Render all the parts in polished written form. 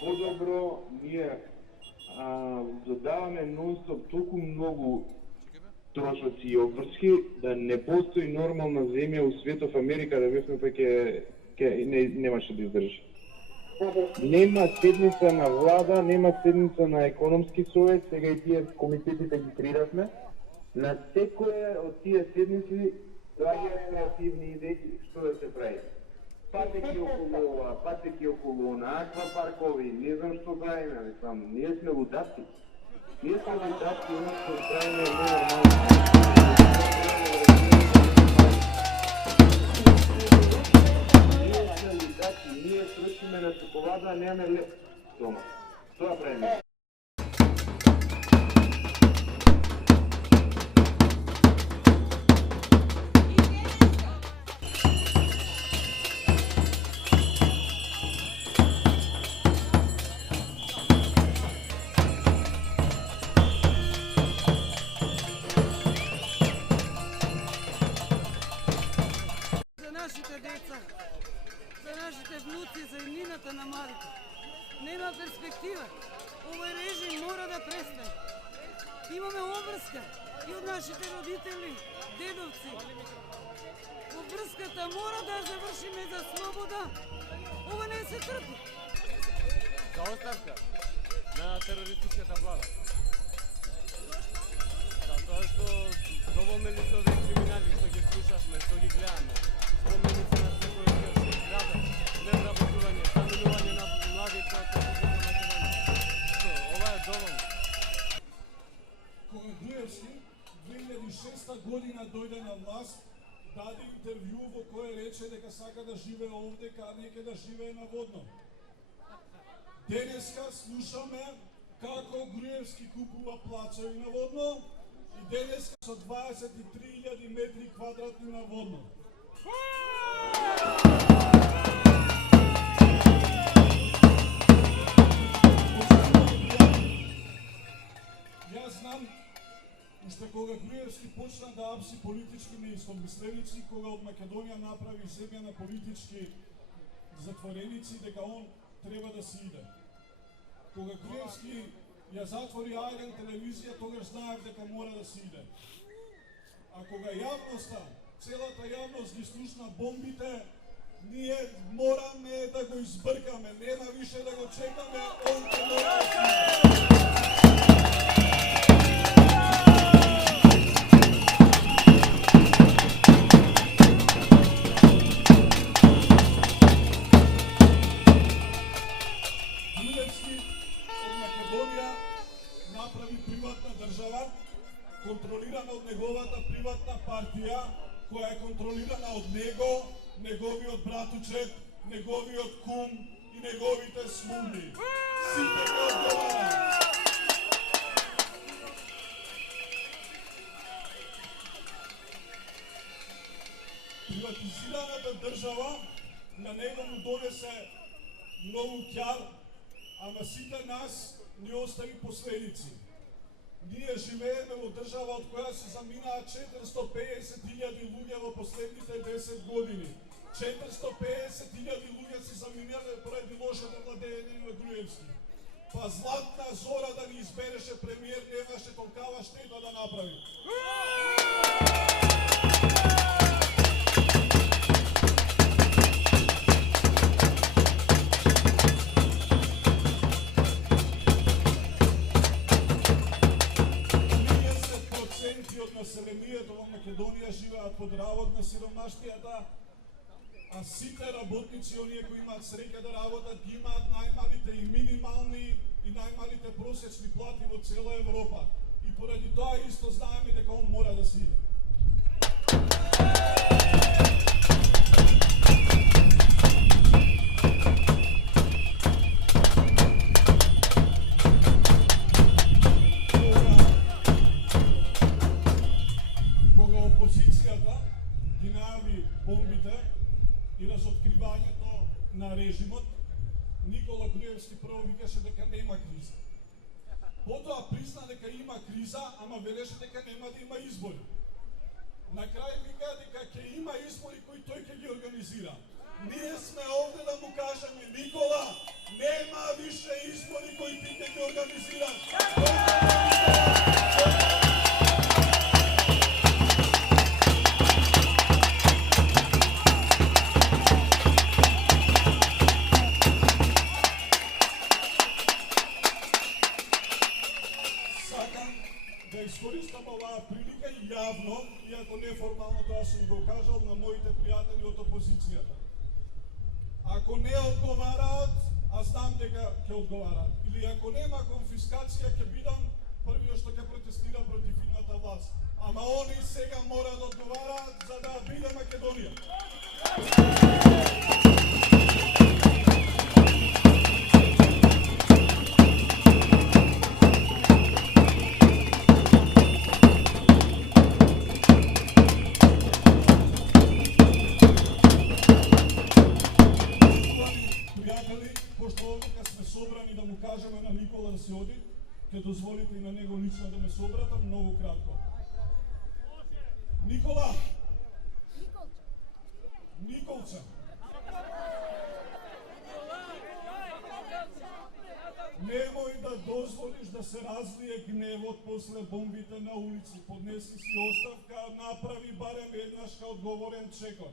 подобро, ние додаваме нон-стоп толку многу трошоци и обврски да не постои нормална земја у светот. Америка да бевме па немаше да издржи. Нема седница на влада, нема седница на економски совет, сега и тие комитетите ги креиравме. На секоја од тие седници доаѓаат креативни идеи што да се прави. Патеки околу ова, патеки околу она, аквапаркови, не знам што правиме, мислам, ние сме лудаци. Ние сме лудаци, оно што правиме е ненормално. Ние трошиме на шоколада, а немаме леп дома. Тоа правиме. За нашите внуци, за иднината на младите. Нема перспектива. Овој режим мора да престане. Имаме обврска и од нашите родители, дедовци. Обврската мора да завршиме за слобода. Ова не се трпи. За оставка на терористичката влада. Затоа што доволни ли се овие криминали што ги слушавме, што ги гледаме. Споменици на секој градар, невработување, заминување на младите од Република Македонија. Ова е доволно. Кога Груевски 2006 година дојде на власт, даде интервју во кое рече дека сака да живее овде, а не ќе да живее на Водно. Денеска слушаме како Груевски купува плачеви на Водно и денеска со 23.000 метри квадратни на Водно. Јас знам, уште кога Груевски почна да апси политички неистомисленици, кога од Македонија направи земја на политички затвореници, дека он треба да си иде. Кога Груевски ја затвори Ајрен телевизија, тогаш знаев дека мора да си иде. А кога јавноста, целата јавност ги слушна бомбите, ние мораме да го избркаме, нема више да го чекаме, он ќе мора да си иде. Контролирана од неговата приватна партија, која е контролирана од него, неговиот братучет, неговиот кум и неговите слуги. Сите го одговарат. Приватизираната држава на него му донесе многу ќар, а на сите нас ни остави последици. Ние живееме во држава од која се заминаа 450.000 луѓе во последните 10 години. 450.000 луѓе се заминале поради лошото владење на Груевски. Па Златна Зора да ни избереше премиер, немаше толкава штета да направи. Од населението во Македонија живеат под равот на сиромаштијата, а сите работници, оние кои имаат среќа да работат, ги имаат најмалите и минимални и најмалите просечни плати во цела Европа. И поради тоа исто знаеме дека он мора да си иде. Ги најави бомбите и разоткривањето на режимот, Никола Груевски прво викаше дека нема криза. Потоа призна дека има криза, ама велеше дека нема да има избори. На крај вика дека ќе има избори кои тој ќе ги организира. Ние сме овде да му кажеме: Никола, јавно, иако неформално тоа сум го кажал на моите пријатели од опозицијата. Ако не одговараат, а знам дека ќе одговараат. Или ако нема конфискација, ќе бидам првиот што ќе протестира против идната власт. Ама они сега мора да одговараат за да биде Македонија. Собрани да му кажеме на Никола да се оди, ќе дозволите и на него лично да ме се обратам многу кратко. Никола! Николче! Немој да дозволиш да се развие гневот после бомбите на улици. Поднеси си оставка, направи барем еднаш као одговорен чекор.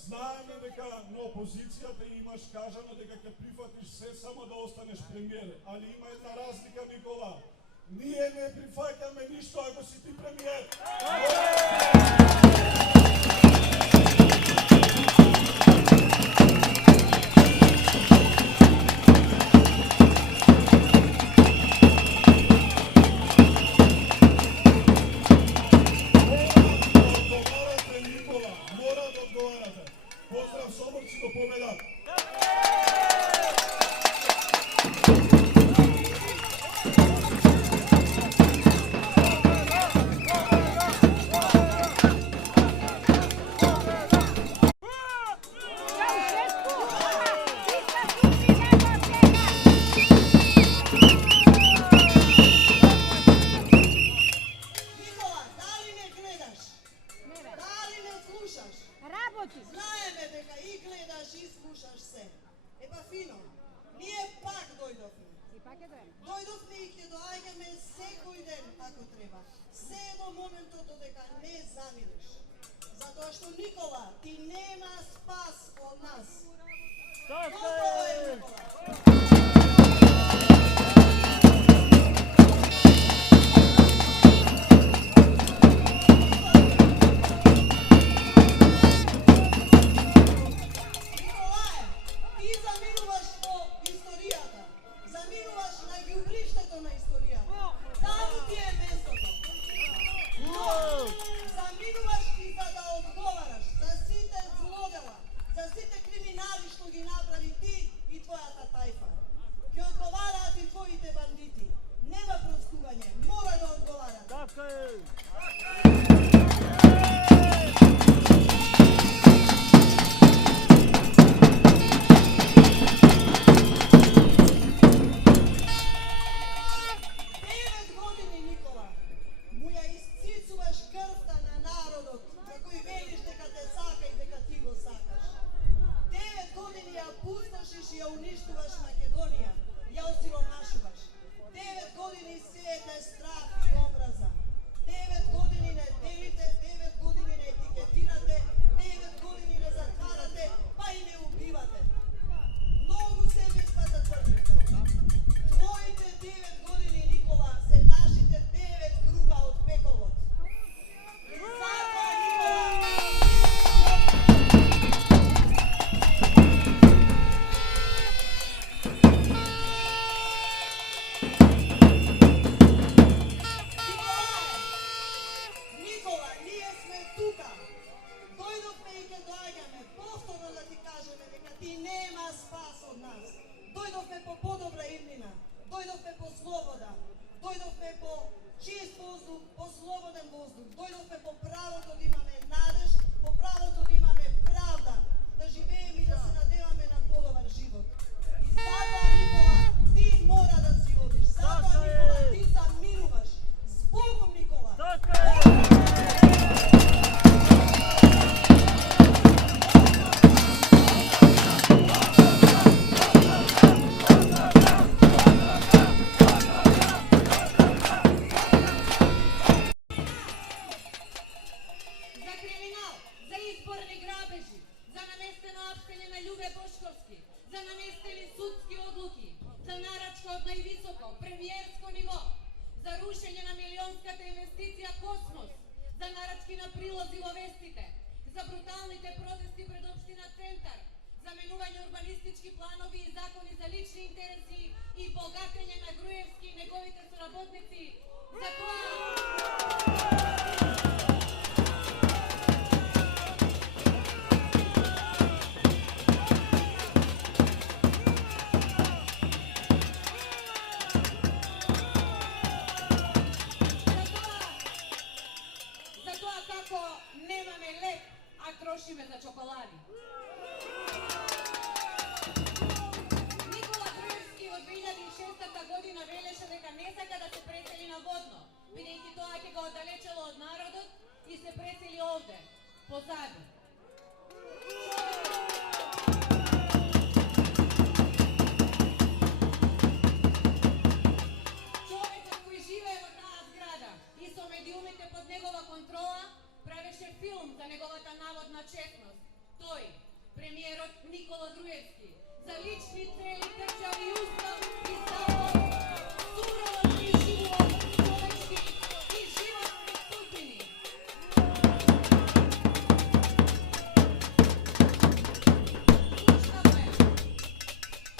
Знаеме дека на опозицијата имаш кажано дека ќе прифатиш се само да останеш премиер, али има една разлика, Никола. Ние не прифаќаме ништо ако си ти премиер. Поздрав Соборци до победа! Знаеме дека и гледаш и слушаш се. Епа фино, ние пак дојдовме. Дојдовме и ќе доаѓаме секој ден ако треба. Се до моментот додека не заминеш. Затоа што Никола, ти нема спас од нас. Готово е, Никола. премиерско ниво, за рушење на милионската инвестиција Космос, за нарачки на прилози во вестите, за бруталните протести пред општина Центар, за менување урбанистички планови и закони за лични интереси и богатење на Груевски и неговите соработници. За тоа како немаме леп, а трошиме за чоколади. Никола Груевски од 2006 година велеше дека не сака да се пресели на Водно, бидејќи тоа ќе го оддалечело од народот и се пресели овде, позади. Човекот кој живее во таа зграда и со медиумите под негова контрола правеше филм за неговата наводна честност. Тој, премиерот Никола Груевски, за лични цели држави устав и закон, сурово преживува човечки и животни судбини.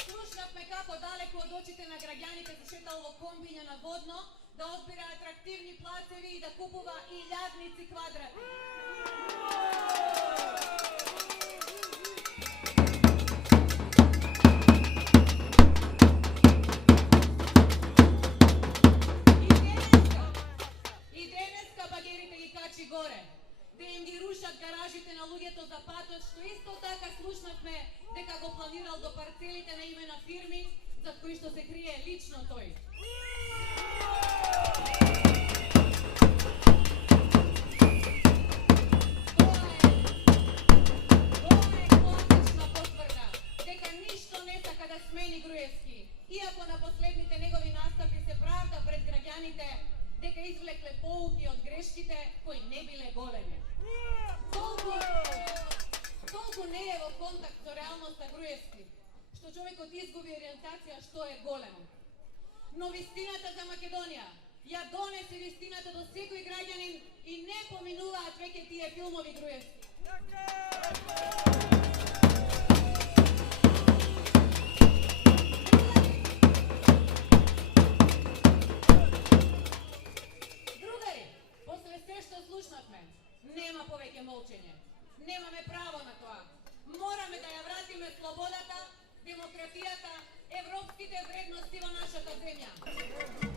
Слушнавме како далеку од очите на граѓаните се шетал во комбиња на Водно, да одбира атрактивни плацеви и да купува илјадници квадрати. И денеска багерите ги качи горе, да им ги рушат гаражите на луѓето за патот, што исто така слушнавме дека го планирал до парцелите на име на фирми, за кои што се крие лично тој. Да смени Груевски, иако на последните негови настапи се правда пред граѓаните дека извлекле поуки од грешките кои не биле големи. Толку не е во контакт со реалноста Груевски, што човекот изгуби ориентација што е големо. Но вистината за Македонија ја донесе вистината до секој граѓанин и не поминуваат веќе тие филмови Груевски. Нема повеќе молчење. Немаме право на тоа. Мораме да ја вратиме слободата, демократијата, европските вредности во нашата земја.